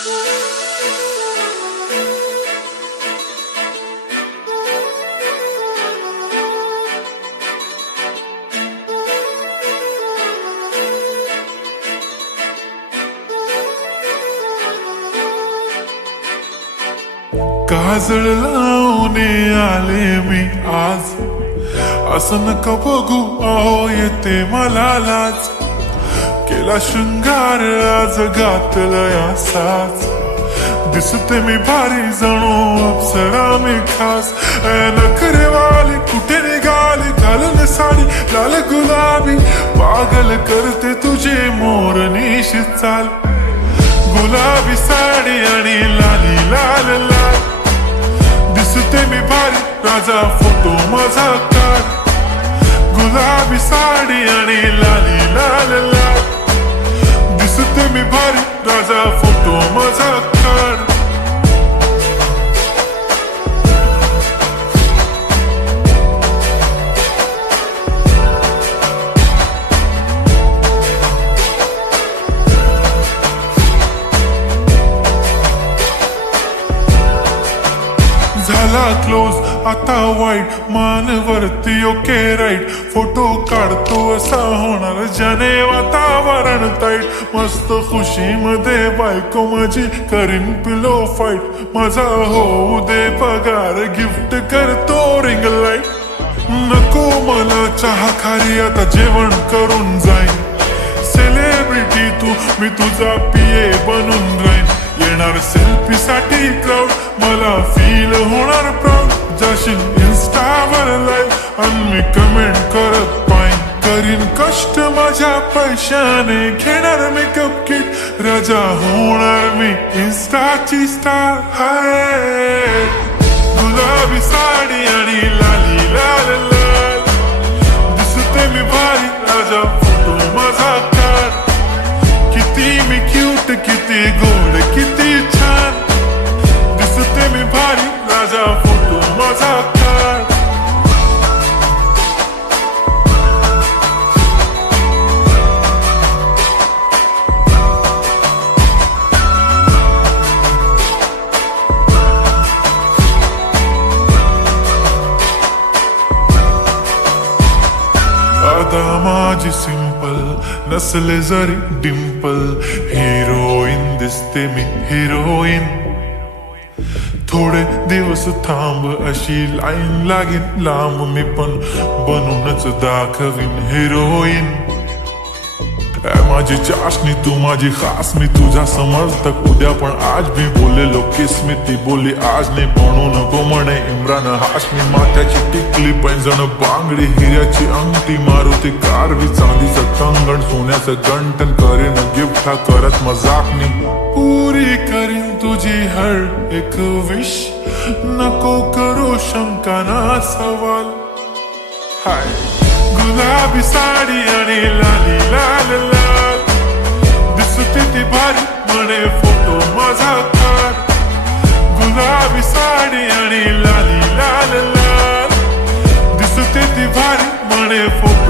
काजळ लावून आले मी आज, असं नका बघू अहो येते मला लाज. केला शृंगार आज घातलाय असाच, दिसते मी भारी जणू अप्सरा मी खास. नखरेवाली कुठे निघाली घालून साडी लाल गुलाबी, पागल करते तुझे मोरनीश चाल. गुलाबी साडी आणि लाली लाल लाल, दिसते मी भारी राजा फोटो माझा काढ. गुलाबी साडी आणि लाली लाल लाल, दिसते मी भारी राजा फोटो माझा काढ. झाला क्लोज आता वाईट, मान वरती ओके राईट. फोटो काढतो असा होणार ज्याने वातावरण ताईट. मस्त खुशी मध्ये बायको माझी करीन पिलो फाईट. माझा होऊ दे पगार गिफ्ट करतो रिंग लाईट. नको मला चहा खारी आता जेवण करून जाईन. सेलिब्रिटी तू मी तुझा पिये बनून राहीन. येणार सेल्फी साठी क्राऊड मला फील होणार प्राऊड. जाशील इन्स्टावर लाईव्ह आणि मी कमेंट करत पाईन. करीन कष्ट माझ्या पैशाने घेणार मेकअप किट. राजा होणार मी इन्स्टाची स्टार. हाय गुलाबी साडी आणि लाली लाल लाल, दिसते मी भारी राजा फोटो माझा काढ. किती मी क्यूट किती गोड किती छान, दिसते मी भारी राजा फोटो माझा काढ. आता माझी सिंपल नसले जरी डिंपल, हिरोईन दिसते मी हिरोईन. थोडे दिवस थांब अशी लाईन लागेल लांब, मी पण बनूनच दाखवीन हिरोईन. माझी चाशनी तू माझी खास, मी तुझा समर्थक उद्या पण आज भी बोलेलो किस मी. ती बोली आज नाही बनू नको म्हणे इम्रान हाशमी. माथ्याची टिकली पैंजण बांगडी हिऱ्याची अंगठी, मारुती कारवी चांदीचं कंगण सोन्याचं गंटन. करीन गिफ्ट हा करत मजाक मी, पुरी करीन तुझी हर एक विश. नको करू शंका ना सवाल. हाय गुलाबी साडी आणि लाली लाल लाल, दिसते ती भारी म्हणे फोटो माझा काढ. गुलाबी साडी आणि लाली लाल लाल, दिसते ती भारी म्हणे फोटो